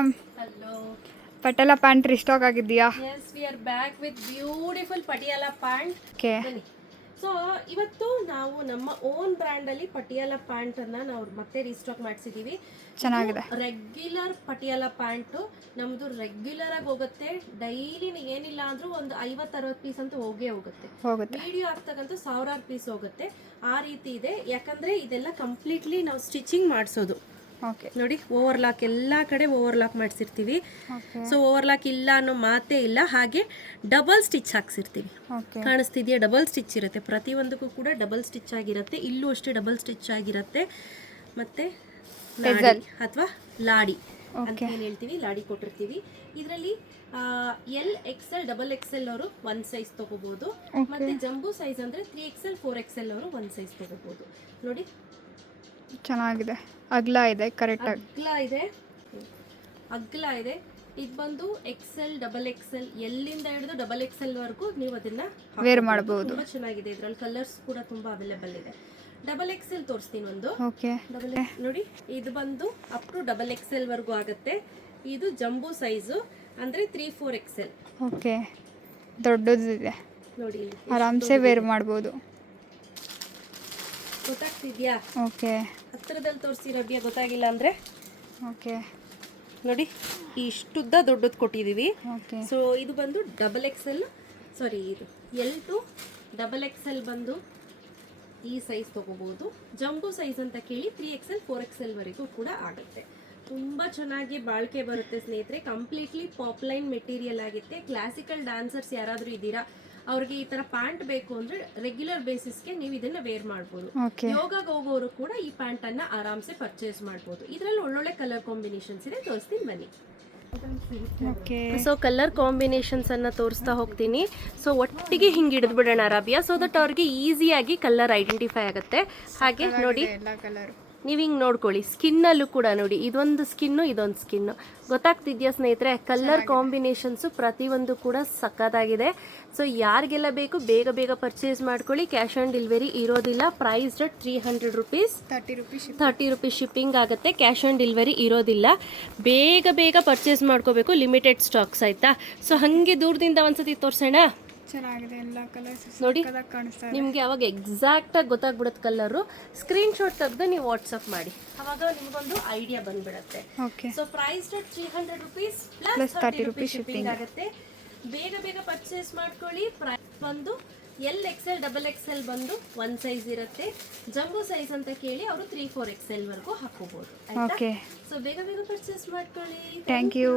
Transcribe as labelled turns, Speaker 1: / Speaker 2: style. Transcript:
Speaker 1: Madam
Speaker 2: hello
Speaker 1: Patiala pant restock ಆಗಿದೆಯಾ
Speaker 2: yes we are back with beautiful Patiala pant
Speaker 1: okay
Speaker 2: so ಇವತ್ತು ನಾವು ನಮ್ಮ own brand ಅಲ್ಲಿ Patiala pant ಅನ್ನ ನಾವು ಮತ್ತೆ ರೀಸ್ಟಾಕ್ ಮಾಡಿಸಿದೀವಿ.
Speaker 1: ಚೆನ್ನಾಗಿದೆ.
Speaker 2: ರೆಗ್ಯುಲರ್ ಪಟಿಯಾಲ ಪ್ಯಾಂಟ್ ನಮ್ದು ರೆಗ್ಯುಲರ್ ಆಗಿ ಹೋಗುತ್ತೆ. ಡೈಲಿ ಏನಿಲ್ಲ ಅಂದ್ರೂ ಒಂದು ಐವತ್ತು ಅರವತ್ತು ಪೀಸ್ ಅಂತೂ ಹೋಗೇ ಹೋಗುತ್ತೆ. ವಿಡಿಯೋ ಆಗ್ತಕ್ಕಂಥ ಸಾವಿರಾರು ಪೀಸ್ ಹೋಗುತ್ತೆ. ಆ ರೀತಿ ಇದೆ. ಯಾಕಂದ್ರೆ ಇದೆಲ್ಲ ಕಂಪ್ಲೀಟ್ಲಿ ನಾವು ಸ್ಟಿಚಿಂಗ್ ಮಾಡಿಸೋದು. ನೋಡಿ ಓವರ್ಲಾಕ್ ಎಲ್ಲ ಕಡೆ ಓವರ್ಲಾಕ್ ಮಾಡಿಸಿರ್ತೀವಿ. ಸೊ ಓವರ್ ಓವರ್ಲಾಕ್ ಇಲ್ಲ ಅನ್ನೋ ಮಾತೇ ಇಲ್ಲ. ಹಾಗೆ ಡಬಲ್ ಸ್ಟಿಚ್ ಹಾಕ್ಸಿರ್ತೀವಿ. ಕಾಣಿಸ್ತಿದೆಯಾ? ಡಬಲ್ ಸ್ಟಿಚ್ ಇರುತ್ತೆ. ಪ್ರತಿಯೊಂದಕ್ಕೂ ಕೂಡ ಡಬಲ್ ಸ್ಟಿಚ್ ಆಗಿರುತ್ತೆ. ಇಲ್ಲೂ ಅಷ್ಟೇ ಡಬಲ್ ಸ್ಟಿಚ್ ಆಗಿರುತ್ತೆ. ಮತ್ತೆ ಅಥವಾ ಲಾಡಿ ಅಂತ ಏನ್ ಹೇಳ್ತೀವಿ? ಲಾಡಿ ಕೊಟ್ಟಿರ್ತೀವಿ. ಇದರಲ್ಲಿ ಎಲ್ ಎಕ್ಸೆಲ್ ಡಬಲ್ ಎಕ್ಸೆಲ್ ಅವರು ಒನ್ ಸೈಜ್ ತಗೋಬಹುದು ಮತ್ತೆ ಜಂಬೂ ಸೈಜ್ ಅಂದ್ರೆ ತ್ರೀ ಎಕ್ಸೆಲ್ ಫೋರ್ ಎಕ್ಸೆಲ್ ಅವರು ಒನ್ ಸೈಜ್ ತಗೋಬಹುದು ನೋಡಿ
Speaker 1: ಚೆನ್ನಾಗಿದೆ. ಅಗ್ಲ ಇದೆ ಕರೆಕ್ಟ್
Speaker 2: ಅಗ್ಲ ಇದೆ. ಅಗ್ಲ ಇದೆ. ಇದು ಬಂದು ಎಕ್ಸೆಲ್ ಡಬಲ್ ಎಕ್ಸೆಲ್ ಎಲ್ಲಿಂದ ಹಿಡಿದು ಡಬಲ್ ಎಕ್ಸೆಲ್ ವರೆಗೂ ನೀವು ಅದನ್ನ.
Speaker 1: ವೇರ್ ಮಾಡಬಹುದು.
Speaker 2: ತುಂಬಾ ಚೆನ್ನಾಗಿದೆ. ಇದರಲ್ಲಿ ಕಲರ್ಸ್ ಕೂಡ ತುಂಬಾ ಅವೈಲೇಬಲ್ ಇದೆ. ಡಬಲ್ ಎಕ್ಸೆಲ್ ತೋರಿಸ್ತೀನಿ ಒಂದು.
Speaker 1: ಓಕೆ
Speaker 2: ಡಬಲ್ ನೋಡಿ ಇದು ಬಂದು ಅಪ್ ಟು ಡಬಲ್ ಎಕ್ಸೆಲ್ ವರೆಗೂ ಆಗುತ್ತೆ. ಇದು ಜಂಬೂ ಸೈಜು ಅಂದ್ರೆ ತ್ರೀ ಫೋರ್ ಎಕ್ಸೆಲ್
Speaker 1: ಓಕೆ ದೊಡ್ಡದಿದೆ.
Speaker 2: ನೋಡಿ.
Speaker 1: ಆರಾಮ್ಸೆ ವೇರ್ ಮಾಡ್ಬೋದು
Speaker 2: ಗೊತ್ತಾಗ್ತಿದ್ಯಾ?
Speaker 1: ಓಕೆ
Speaker 2: ಹತ್ತಿರದಲ್ಲಿ ತೋರಿಸಿ ರಬಿಯ ಗೊತ್ತಾಗಿಲ್ಲ ಅಂದ್ರೆ?
Speaker 1: ಓಕೆ.
Speaker 2: ನೋಡಿ ಇಷ್ಟುದ್ದ ದೊಡ್ಡದು ಕೊಟ್ಟಿದೀವಿ.
Speaker 1: ಓಕೆ.
Speaker 2: ಸೊ ಇದು ಬಂದು ಡಬಲ್ ಎಕ್ಸೆಲ್ ಸಾರಿ ಇದು ಎಲ್ ಟು ಡಬಲ್ ಎಕ್ಸೆಲ್ ಬಂದು ಈ ಸೈಜ್ ತಗೋಬಹುದು ಜಂಬೋ ಸೈಜ್ ಅಂತ ಕೇಳಿ ತ್ರೀ ಎಕ್ಸೆಲ್ ಫೋರ್ ಎಕ್ಸೆಲ್ ವರೆಗೂ ಕೂಡ ಆಗುತ್ತೆ. ತುಂಬ ಚೆನ್ನಾಗಿ ಬಾಳಿಕೆ ಬರುತ್ತೆ ಸ್ನೇಹಿತರೆ. ಕಂಪ್ಲೀಟ್ಲಿ ಪಾಪ್ಲೈನ್ ಮೆಟೀರಿಯಲ್ ಆಗುತ್ತೆ ಕ್ಲಾಸಿಕಲ್ ಡ್ಯಾನ್ಸರ್ಸ್ ಯಾರಾದರೂ ಇದ್ದೀರಾ? ಅವ್ರಿಗೆ ಈ ತರ ಪ್ಯಾಂಟ್ ಬೇಕು ಅಂದ್ರೆ ರೆಗ್ಯುಲರ್ ಬೇಸಿಸ್ಗೆ ನೀವು ಇದನ್ನ ವೇರ್ ಮಾಡ್ಬೋದು.
Speaker 1: ಯೋಗ
Speaker 2: ಯೋಗಾಗೆ ಹೋಗೋರು ಕೂಡ ಈ ಪ್ಯಾಂಟ್ ಅನ್ನ ಆರಾಮ್ಸೆ ಪರ್ಚೇಸ್ ಮಾಡ್ಬೋದು. ಇದ್ರಲ್ಲಿ ಒಳ್ಳೊಳ್ಳೆ ಕಲರ್ ಕಾಂಬಿನೇಷನ್ಸ್ ಇದೆ ತೋರಿಸ್ತೀನಿ ಬನ್ನಿ.
Speaker 1: ಓಕೆ
Speaker 2: ಸೊ ಕಲರ್ ಕಾಂಬಿನೇಷನ್ಸ್ ಅನ್ನ ತೋರಿಸ್ತಾ ಹೋಗ್ತೀನಿ. ಸೊ ಒಟ್ಟಿಗೆ ಹಿಂಗೆ ಹಿಡಿದ್ಬಿಡೋಣ ರಾಬಿಯಾ ಸೊ ದಟ್ ಅವ್ರಿಗೆ ಈಸಿಯಾಗಿ ಕಲರ್ ಐಡೆಂಟಿಫೈ ಆಗುತ್ತೆ. ಹಾಗೆ ನೋಡಿ.
Speaker 1: ಎಲ್ಲ ಕಲರ್
Speaker 2: ನೀವು ಹಿಂಗೆ ನೋಡ್ಕೊಳ್ಳಿ ಸ್ಕಿನ್ನಲ್ಲೂ ಕೂಡ ನೋಡಿ ಇದೊಂದು ಸ್ಕಿನ್ನು ಇದೊಂದು ಸ್ಕಿನ್ನು. ಗೊತ್ತಾಗ್ತಿದ್ಯಾ ಸ್ನೇಹಿತರೆ? ಕಲ್ಲರ್ ಕಾಂಬಿನೇಷನ್ಸು ಪ್ರತಿಯೊಂದು ಕೂಡ ಸಕ್ಕತ್ತಾಗಿದೆ ಸೊ ಯಾರಿಗೆಲ್ಲ ಬೇಕು ಬೇಗ ಬೇಗ ಪರ್ಚೇಸ್ ಮಾಡ್ಕೊಳ್ಳಿ. ಕ್ಯಾಶ್ ಆನ್ ಡೆಲಿವರಿ ಇರೋದಿಲ್ಲ. Price rate three hundred rupees
Speaker 1: thirty rupees
Speaker 2: thirty rupees shipping ಆಗುತ್ತೆ. ಕ್ಯಾಶ್ ಆನ್ ಡೆಲಿವರಿ ಇರೋದಿಲ್ಲ. ಬೇಗ ಬೇಗ ಪರ್ಚೇಸ್ ಮಾಡ್ಕೋಬೇಕು. ಲಿಮಿಟೆಡ್ ಸ್ಟಾಕ್ಸ್ ಆಯಿತಾ? ಸೊ ಹಾಗೆ ದೂರದಿಂದ ಒಂದ್ಸತಿ ತೋರಿಸೋಣ.
Speaker 1: ಚೆನ್ನಾಗಿದೆ ಎಲ್ಲ ಕಲರ್ಸ್
Speaker 2: ನೋಡಿ.
Speaker 1: ಕಾಣಿಸ್ತಾ ಇದೆ.
Speaker 2: ನಿಮಗೆ ಅವಾಗ ಎಕ್ಸಾಕ್ಟಾಗಿ ಗೊತ್ತಾಗ್ಬಿಡುತ್ತೆ ಕಲರು ಸ್ಕ್ರೀನ್ಶಾಟ್ ತೆಗೆದು ನೀವು ವಾಟ್ಸಪ್ ಮಾಡಿ. ಅವಾಗ ನಿಮಗೊಂದು ಐಡಿಯಾ ಬಂದ್ಬಿಡುತ್ತೆ.
Speaker 1: Okay
Speaker 2: so price rate three hundred rupees plus
Speaker 1: 30
Speaker 2: thirty rupees shipping ಆಗುತ್ತೆ. ಬೇಗ ಬೇಗ ಪರ್ಚೇಸ್ ಮಾಡ್ಕೊಳ್ಳಿ. ಪ್ರೈಸ್ ಬಂದು ಎಲ್ ಎಕ್ಸೆಲ್ ಡಬಲ್ ಎಲ್ ಬಂದು ಒನ್ ಸೈಜ್ ಇರುತ್ತೆ. ಜಂಬೋ ಸೈಜ್ ಅಂತ ಕೇಳಿ ಅವರು ತ್ರೀ ಫೋರ್ ಎಲ್ ವರೆಗೂ ಹಾಕೋಬಹುದು
Speaker 1: ಓಕೆ
Speaker 2: ಸೊ ಬೇಗ ಬೇಗ ಪರ್ಚೇಸ್ ಮಾಡ್ಕೊಳ್ಳಿ.
Speaker 1: Thank you.